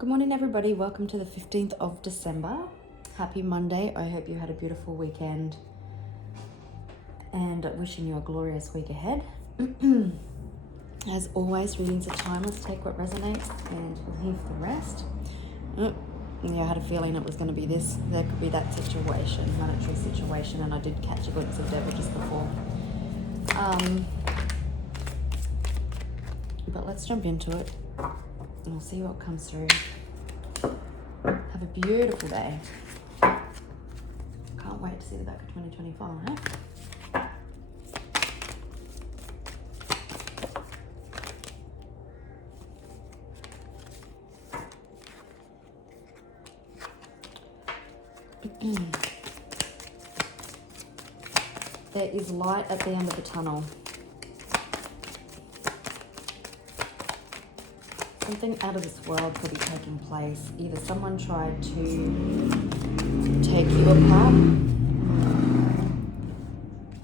Good morning, everybody. Welcome to the 15th of December. Happy Monday. I hope you had a beautiful weekend and wishing you a glorious week ahead. As always, readings are timeless. Take what resonates and leave the rest. Yeah, I had a feeling it was going to be this. There could be that situation, monetary situation, and I did catch a glimpse of Deborah just before. But let's jump into it and we'll see what comes through. Have a beautiful day. Can't wait to see the back of 2025. There is light at the end of the tunnel. Something out of this world could be taking place. Either someone tried to take you apart.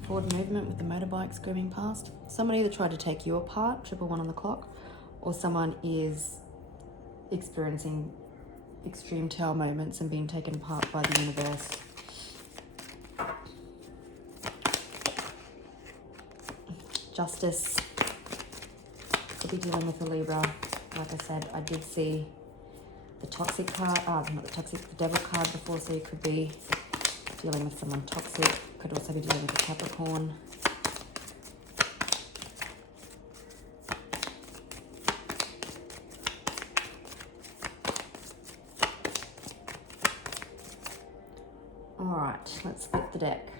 Forward movement with the motorbike screaming past. Someone either tried to take you apart, 111 on the clock, or someone is experiencing extreme tower moments and being taken apart by the universe. Justice. Could be dealing with a Libra. Like I said, I did see the toxic card, not the toxic, the devil card before, so you could be dealing with someone toxic. Could also be dealing with a Capricorn. All right, let's split the deck.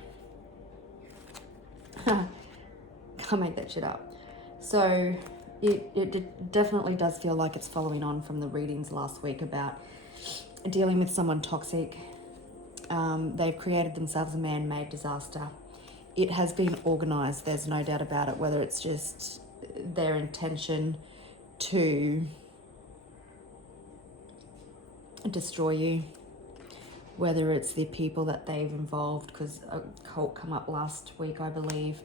Can't make that shit up. So it definitely does feel like it's following on from the readings last week about dealing with someone toxic. They've created themselves a man-made disaster. It has been organized, there's no doubt about it, whether it's just their intention to destroy you, whether it's the people that they've involved, because a cult come up last week, I believe.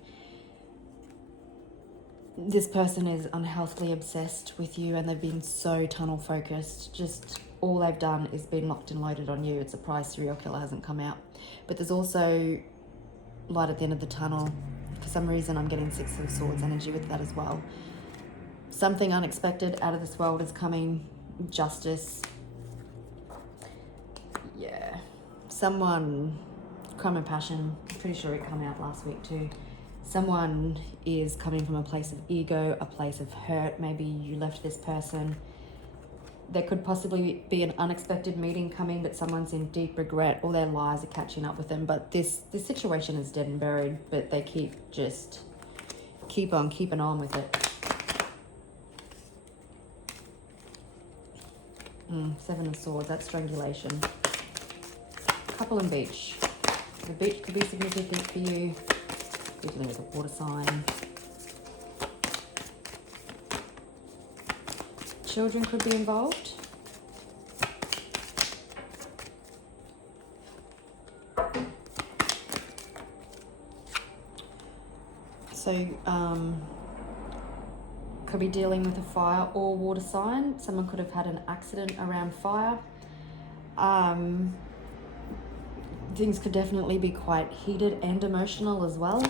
This person is unhealthily obsessed with you and they've been so tunnel focused. Just all they've done is been locked and loaded on you. It's a surprise serial killer hasn't come out. But there's also light at the end of the tunnel. For some reason, I'm getting Six of Swords energy with that as well. Something unexpected out of this world is coming. Justice. Yeah. Someone, crime and passion. I'm pretty sure it came out last week too. Someone is coming from a place of ego, a place of hurt. Maybe you left this person. There could possibly be an unexpected meeting coming, but someone's in deep regret. All their lies are catching up with them. But this situation is dead and buried, but they keep on keeping on with it. Seven of Swords, that's strangulation. Couple and beach. The beach could be significant for you. You're dealing with a water sign. Children could be involved. So, could be dealing with a fire or water sign. Someone could have had an accident around fire. Things could definitely be quite heated and emotional as well.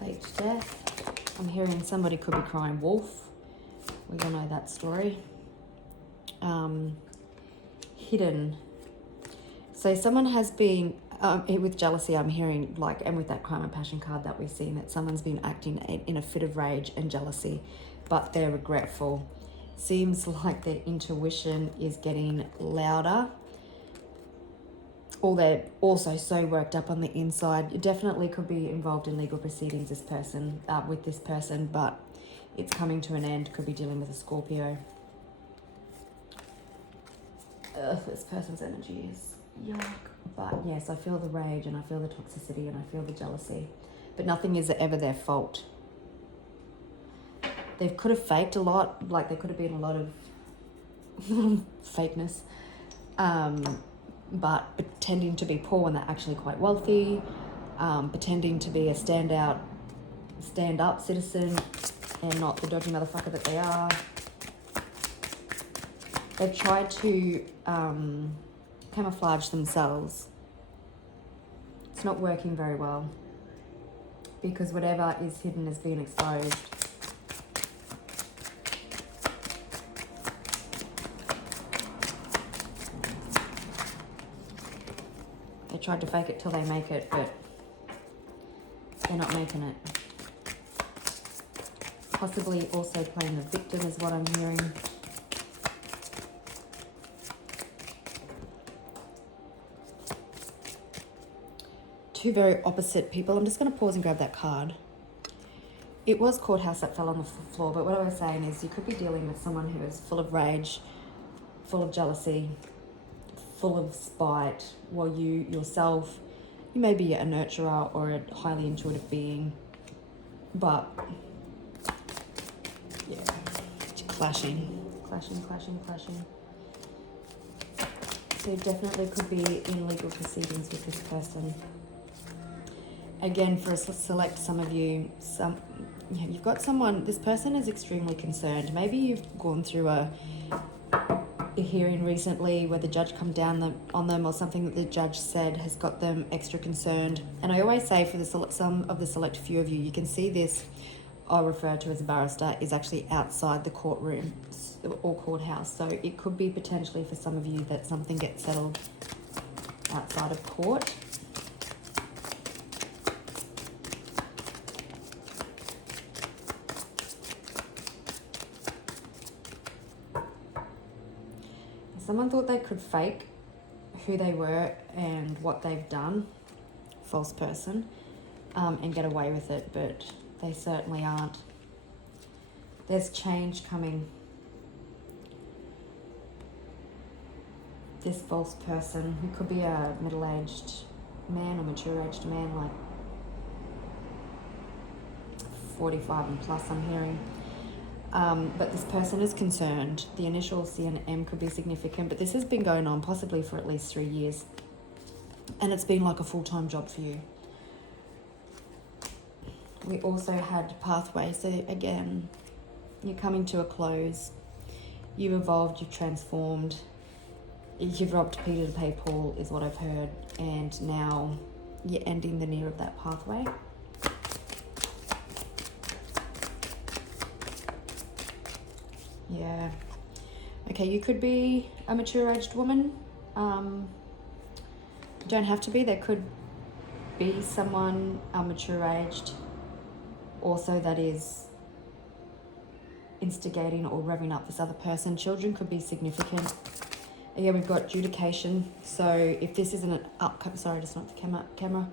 Faked death. I'm hearing somebody could be crying wolf. We all know that story. Hidden. So someone has been, with jealousy, I'm hearing, and with that crime and passion card that we've seen, that someone's been acting in a fit of rage and jealousy, but they're regretful. Seems like their intuition is getting louder. Or they're also so worked up on the inside. You definitely could be involved in legal proceedings, with this person, but it's coming to an end. Could be dealing with a Scorpio. This person's energy is yuck. But yes, I feel the rage and I feel the toxicity and I feel the jealousy. But nothing is ever their fault. They could have faked a lot. There could have been a lot of fakeness. But pretending to be poor when they're actually quite wealthy. pretending to be a stand-up citizen and not the dodgy motherfucker that they are. They've tried to camouflage themselves. It's not working very well because whatever is hidden is being exposed. They tried to fake it till they make it, but they're not making it. Possibly also playing the victim is what I'm hearing. Two very opposite people. I'm just going to pause and grab that card. It was courthouse that fell on the floor, but what I was saying is you could be dealing with someone who is full of rage, full of jealousy, full of spite, while you yourself, you may be a nurturer or a highly intuitive being, but yeah, clashing. So you definitely could be in legal proceedings with this person. Again, for select some of you, you've got someone, this person is extremely concerned. Maybe you've gone through a hearing recently where the judge come down on them, or something that the judge said has got them extra concerned. And I always say for some of the select few of you, you can see this, I'll refer to as a barrister, is actually outside the courtroom or courthouse. So it could be potentially for some of you that something gets settled outside of court. Someone thought they could fake who they were and what they've done, false person, and get away with it, but they certainly aren't. There's change coming. This false person, who could be a middle-aged man or mature-aged man, like 45 and plus, I'm hearing. But this person is concerned. The initial C and M could be significant, but this has been going on possibly for at least 3 years. And it's been like a full-time job for you. We also had pathway. So again, you're coming to a close. You've evolved, you've transformed. You've robbed Peter to pay Paul is what I've heard. And now you're ending the near of that pathway. Yeah. Okay, you could be a mature-aged woman. You don't have to be. There could be someone mature-aged also that is instigating or revving up this other person. Children could be significant. Again, we've got adjudication. So if this isn't an upcoming, sorry, just not the camera.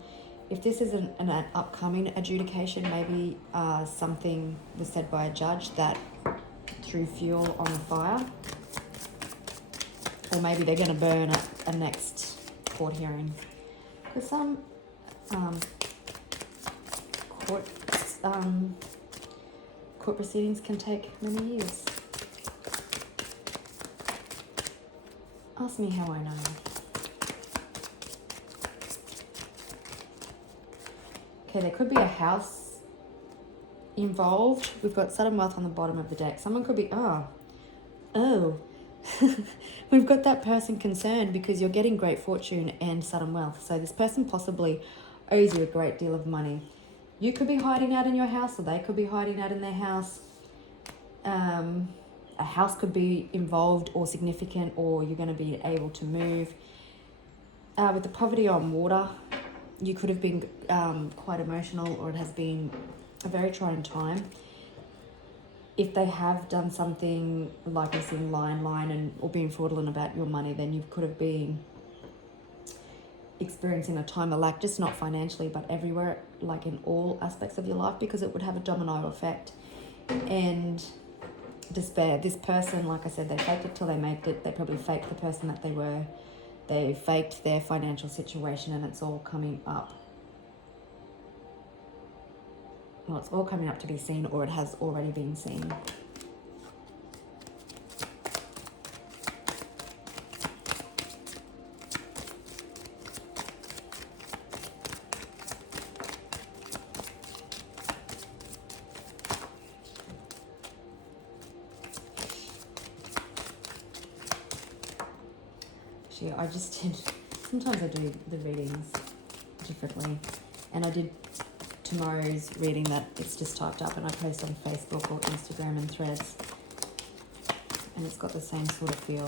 If this isn't an upcoming adjudication, maybe something was said by a judge that threw fuel on the fire, or maybe they're going to burn at a next court hearing, because some court proceedings can take many years. Ask me how I know. Okay, there could be a house involved. We've got sudden wealth on the bottom of the deck. Someone could be, we've got that person concerned because you're getting great fortune and sudden wealth. So this person possibly owes you a great deal of money. You could be hiding out in your house, or they could be hiding out in their house. A house could be involved or significant, or you're going to be able to move. With the poverty on water, you could have been quite emotional, or it has been a very trying time. If they have done something like this in lying or being fraudulent about your money, then you could have been experiencing a time of lack, just not financially, but everywhere, like in all aspects of your life, because it would have a domino effect. And despair. This person, like I said, they faked it till they made it. They probably faked the person that they were. They faked their financial situation, and it's all coming up. Well, it's all coming up to be seen, or it has already been seen. to you. I just did, sometimes I do the readings differently. And I did tomorrow's reading that it's just typed up and I post on Facebook or Instagram and Threads. And it's got the same sort of feel.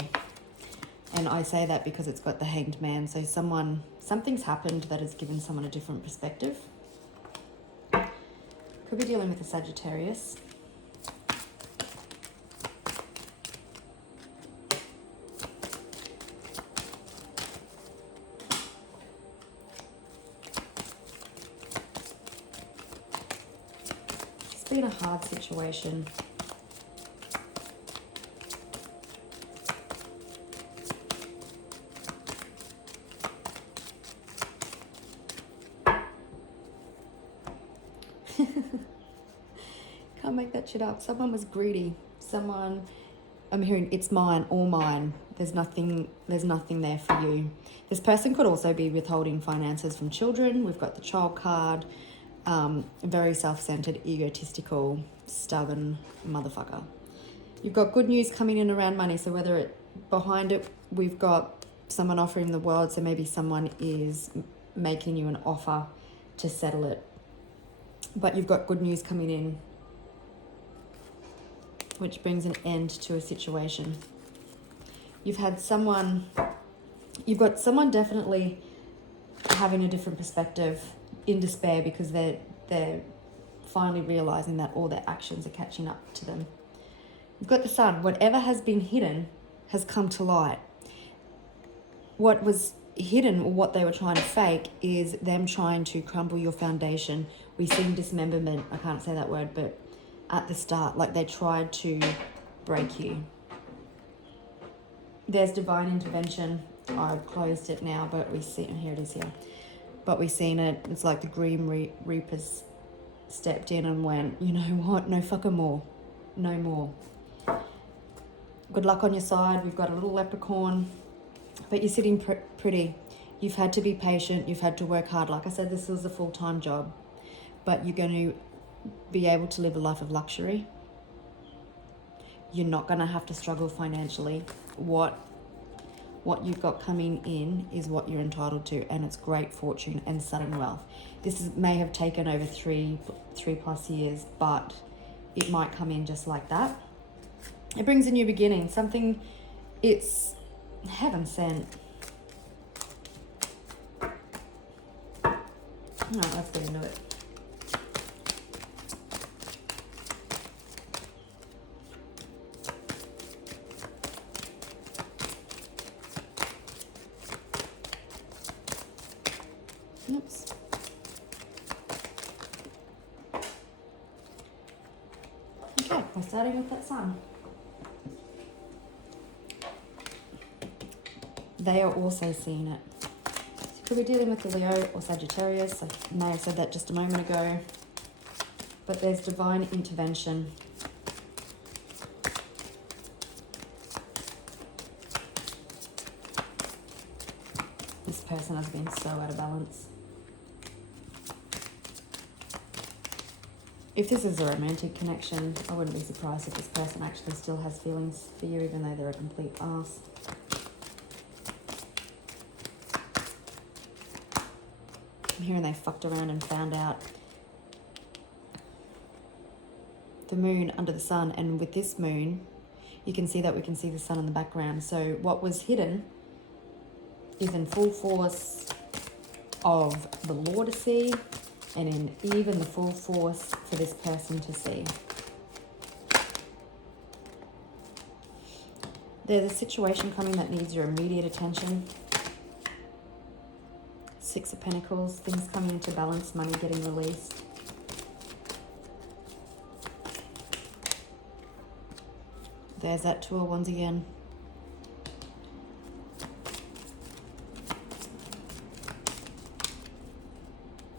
And I say that because it's got the Hanged Man. So something's happened that has given someone a different perspective. Could be dealing with a Sagittarius. It's been a hard situation. Can't make that shit up. Someone was greedy. Someone, I'm hearing it's mine, all mine. There's nothing there for you. This person could also be withholding finances from children. We've got the child card. Very self-centered, egotistical, stubborn motherfucker. You've got good news coming in around money. So whether it behind it, we've got someone offering the world. So maybe someone is making you an offer to settle it. But you've got good news coming in, which brings an end to a situation. You've got someone definitely having a different perspective, in despair because they're finally realizing that all their actions are catching up to them. You've got the Sun. Whatever has been hidden has come to light. What was hidden, or what they were trying to fake, is them trying to crumble your foundation. We've seen dismemberment, I can't say that word, but at the start, like they tried to break you. There's divine intervention. I've closed it now, but we see, and here it is here. But we've seen it. It's like the Grim Reapers stepped in and went, you know what? No fucking more. No more. Good luck on your side. We've got a little leprechaun, but you're sitting pretty. You've had to be patient. You've had to work hard. Like I said, this is a full-time job, but you're going to be able to live a life of luxury. You're not going to have to struggle financially. What you've got coming in is what you're entitled to, and it's great fortune and sudden wealth. May have taken over three plus years, but it might come in just like that. It brings a new beginning, something, it's heaven sent. All right, let's get into it. Oops. Okay, we're starting with that Sun. They are also seeing it. So you could be dealing with the Leo or Sagittarius. I may have said that just a moment ago. But there's divine intervention. This person has been so out of balance. If this is a romantic connection, I wouldn't be surprised if this person actually still has feelings for you, even though they're a complete arse. I'm hearing they fucked around and found out the moon under the sun, and with this moon, you can see that we can see the sun in the background. So what was hidden is in full force of the law to see, and in even the full force for this person to see. There's a situation coming that needs your immediate attention. Six of Pentacles, things coming into balance, money getting released. There's that Two of Wands again.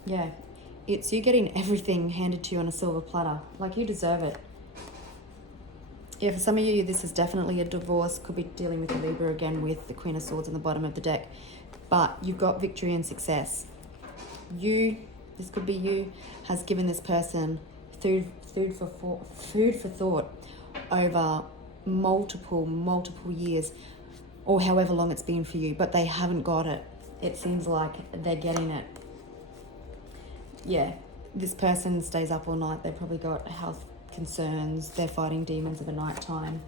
Yeah. It's you getting everything handed to you on a silver platter. Like, you deserve it. Yeah, for some of you, this is definitely a divorce. Could be dealing with a Libra again with the Queen of Swords in the bottom of the deck. But you've got victory and success. This could be you, has given this person food for thought over multiple years. or however long it's been for you, but they haven't got it. It seems like they're getting it. Yeah, this person stays up all night. They've probably got health concerns. They're fighting demons of a night time.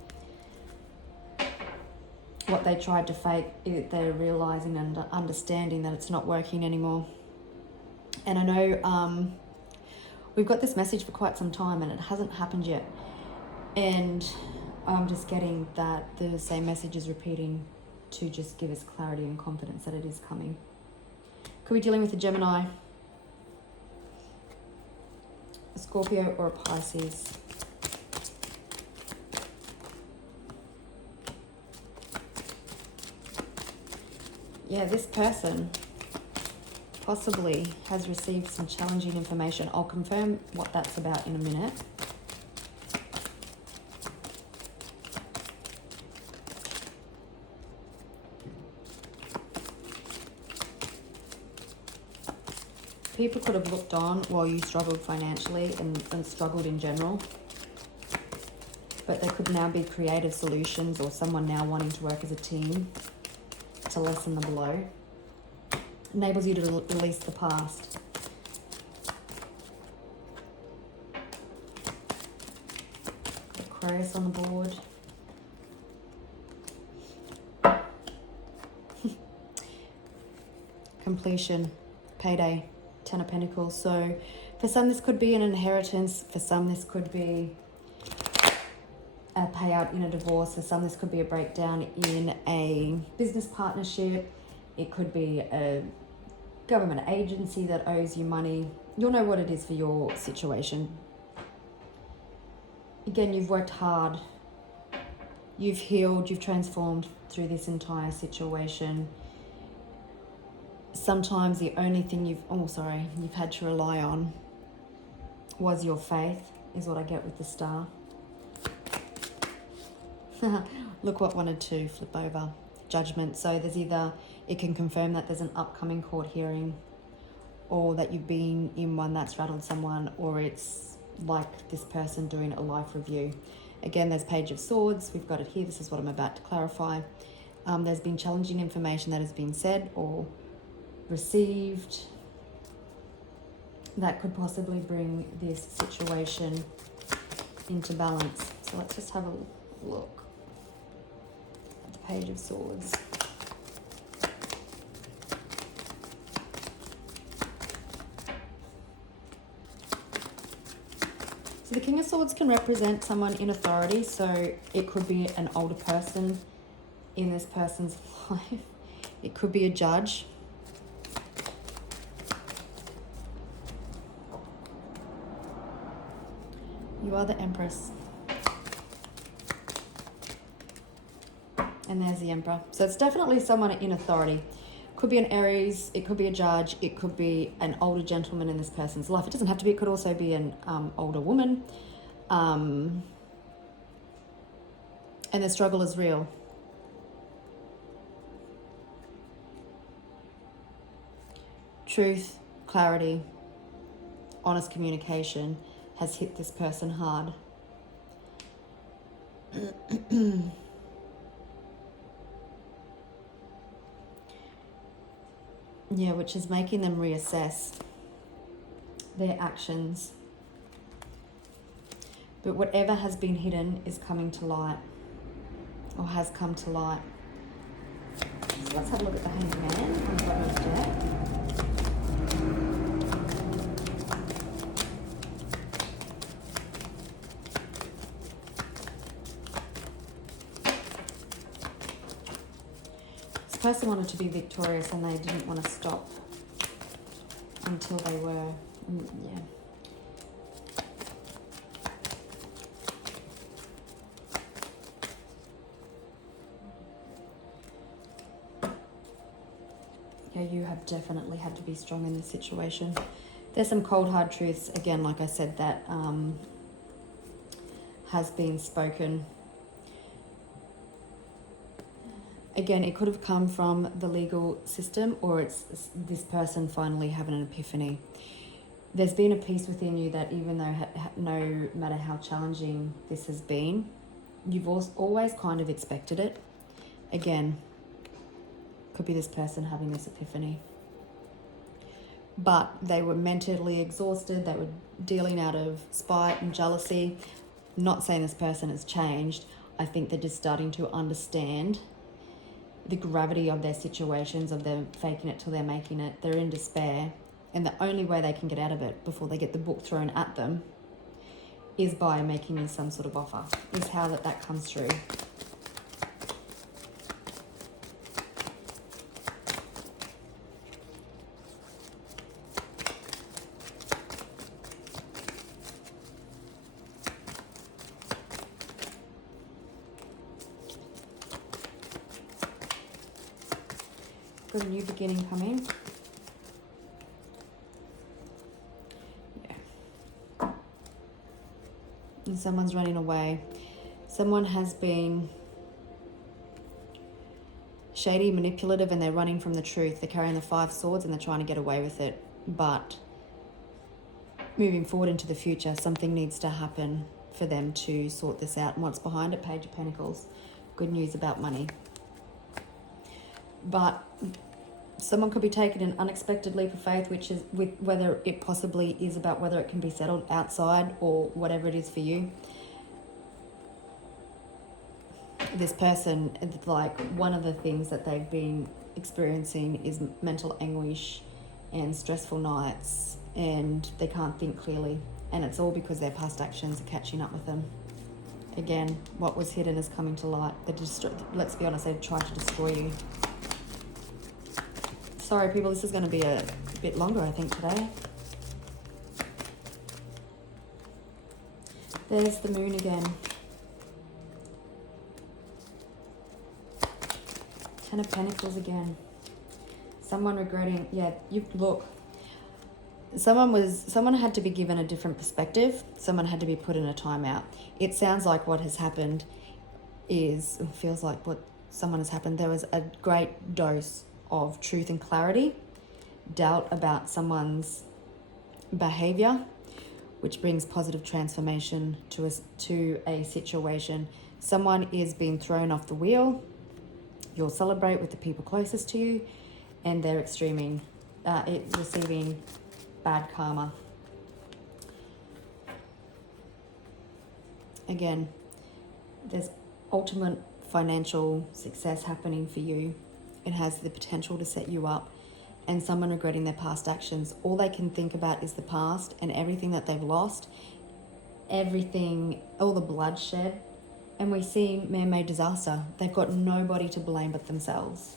What they tried to fake, they're realizing and understanding that it's not working anymore. And I know we've got this message for quite some time and it hasn't happened yet. And I'm just getting that the same message is repeating to just give us clarity and confidence that it is coming. Could be dealing with a Gemini, a Scorpio, or a Pisces. Yeah, this person possibly has received some challenging information. I'll confirm what that's about in a minute. People could have looked on while you struggled financially and struggled in general. But there could now be creative solutions or someone now wanting to work as a team to lessen the blow. Enables you to release the past. Aquarius on the board. Completion, payday, 10 of Pentacles. So for some this could be an inheritance, for some this could be a payout in a divorce, for some this could be a breakdown in a business partnership, it could be a government agency that owes you money. You'll know what it is for your situation. Again, you've worked hard, you've healed, you've transformed through this entire situation. Sometimes the only thing you've had to rely on was your faith, is what I get with the star. Look what wanted to flip over. Judgment. So there's either, it can confirm that there's an upcoming court hearing, or that you've been in one that's rattled someone, or it's like this person doing a life review. Again, there's Page of Swords. We've got it here. This is what I'm about to clarify. There's been challenging information that has been said or received that could possibly bring this situation into balance. So let's just have a look at the Page of Swords. So the King of Swords can represent someone in authority. So it could be an older person in this person's life. It could be a judge. You are the Empress. And there's the Emperor. So it's definitely someone in authority. Could be an Aries, it could be a judge, it could be an older gentleman in this person's life. It doesn't have to be, it could also be an older woman. And the struggle is real. Truth, clarity, honest communication has hit this person hard. Yeah, which is making them reassess their actions. But whatever has been hidden is coming to light, or has come to light. So let's have a look at the Hanged Man on the bottom of the deck. This person wanted to be victorious and they didn't want to stop until they were. Yeah. Yeah, you have definitely had to be strong in this situation. There's some cold, hard truths, again, like I said, that has been spoken. Again, it could have come from the legal system, or it's this person finally having an epiphany. There's been a peace within you that even though no matter how challenging this has been, you've always kind of expected it. Again, could be this person having this epiphany. But they were mentally exhausted. They were dealing out of spite and jealousy. Not saying this person has changed. I think they're just starting to understand the gravity of their situations, of them faking it till they're making it. They're in despair. And the only way they can get out of it before they get the book thrown at them is by making you some sort of offer, is how that comes through. Got a new beginning coming. Yeah. And someone's running away. Someone has been shady, manipulative, and they're running from the truth. They're carrying the 5 swords and they're trying to get away with it. But moving forward into the future, something needs to happen for them to sort this out. And what's behind it? Page of Pentacles. Good news about money. But someone could be taking an unexpected leap of faith, which is with whether it possibly is about whether it can be settled outside or whatever it is for you. This person, like, one of the things that they've been experiencing is mental anguish and stressful nights, and they can't think clearly. And it's all because their past actions are catching up with them. Again, what was hidden is coming to light. Let's be honest, they've tried to destroy you. Sorry, people, this is going to be a bit longer, I think, today. There's the moon again. 10 of Pentacles again. Someone regretting, look. Someone had to be given a different perspective. Someone had to be put in a timeout. It sounds like what has happened feels like what someone has happened. There was a great dose of truth and clarity, doubt about someone's behavior, which brings positive transformation to a situation. Someone is being thrown off the wheel. You'll celebrate with the people closest to you, and they're receiving bad karma. Again, there's ultimate financial success happening for you. It has the potential to set you up. And someone regretting their past actions, all they can think about is the past and everything that they've lost, everything, all the bloodshed. And we see man-made disaster. They've got nobody to blame but themselves.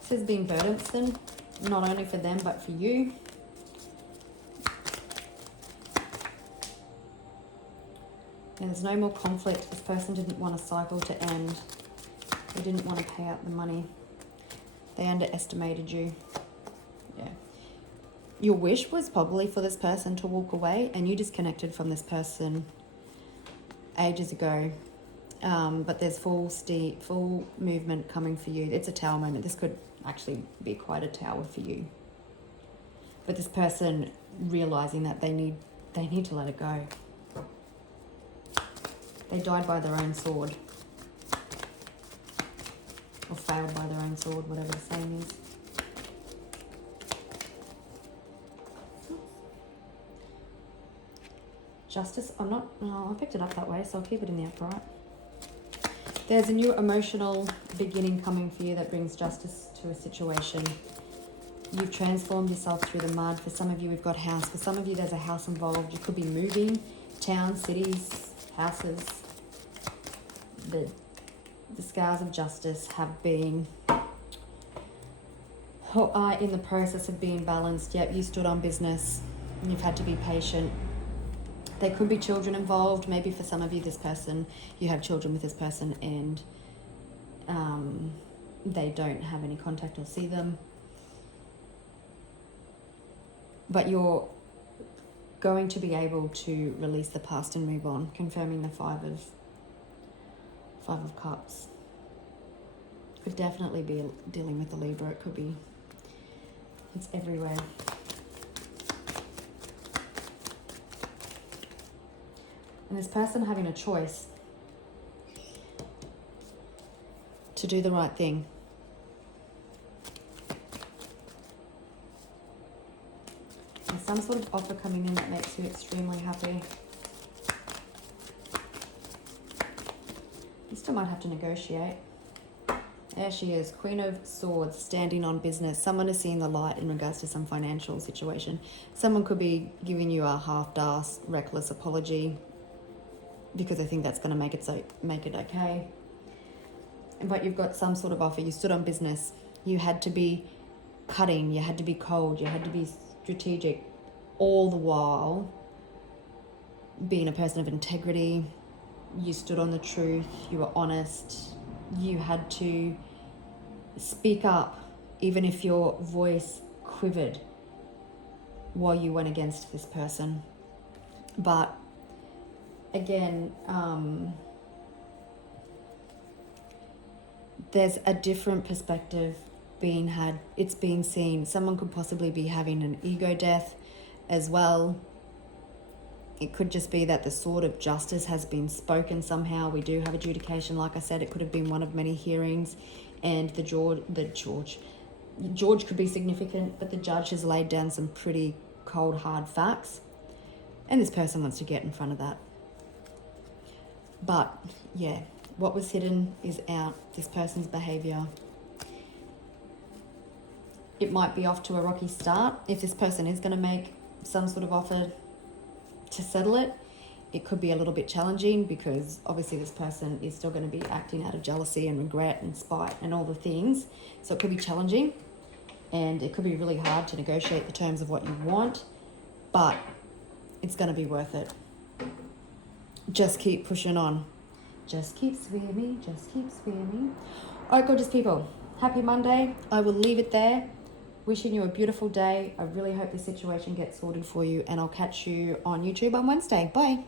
This has been burdensome, not only for them but for you. And there's no more conflict. This person didn't want a cycle to end. They didn't want to pay out the money. They underestimated you. Yeah. Your wish was probably for this person to walk away, and you disconnected from this person ages ago. But there's full movement coming for you. It's a tower moment. This could actually be quite a tower for you. But this person realizing that they need to let it go. They died by their own sword. Or failed by their own sword, whatever the saying is. Justice, I picked it up that way, so I'll keep it in the upright. There's a new emotional beginning coming for you that brings justice to a situation. You've transformed yourself through the mud. For some of you, we've got house. For some of you, there's a house involved. You could be moving, towns, cities, houses. The scales of justice have been, are in the process of being balanced. Yep, you stood on business. And you've had to be patient. There could be children involved. Maybe for some of you, you have children with this person, and they don't have any contact or see them. But you're going to be able to release the past and move on, confirming the Five of Cups. Could definitely be dealing with the Libra. It could be. It's everywhere. And this person having a choice to do the right thing. There's some sort of offer coming in that makes you extremely happy. You still might have to negotiate. There she is, Queen of Swords, standing on business. Someone is seeing the light in regards to some financial situation. Someone could be giving you a half-assed, reckless apology because they think that's going to make it okay. But you've got some sort of offer. You stood on business. You had to be cutting. You had to be cold. You had to be strategic, all the while being a person of integrity. You stood on the truth. You were honest. You had to speak up even if your voice quivered while you went against this person. But again, there's a different perspective being had. It's being seen. Someone could possibly be having an ego death as well. It could just be that the sword of justice has been spoken somehow. We do have adjudication. Like I said, it could have been one of many hearings, and George could be significant, but the judge has laid down some pretty cold, hard facts, and this person wants to get in front of that. But yeah, what was hidden is out. This person's behavior. It might be off to a rocky start. If this person is going to make some sort of offer to settle it, it could be a little bit challenging because obviously this person is still going to be acting out of jealousy and regret and spite and all the things. So it could be challenging, and it could be really hard to negotiate the terms of what you want, but it's going to be worth it. Just keep pushing on. Just keep swimming, just keep swimming. All right, gorgeous people. Happy Monday. I will leave it there. Wishing you a beautiful day. I really hope this situation gets sorted for you, and I'll catch you on YouTube on Wednesday. Bye.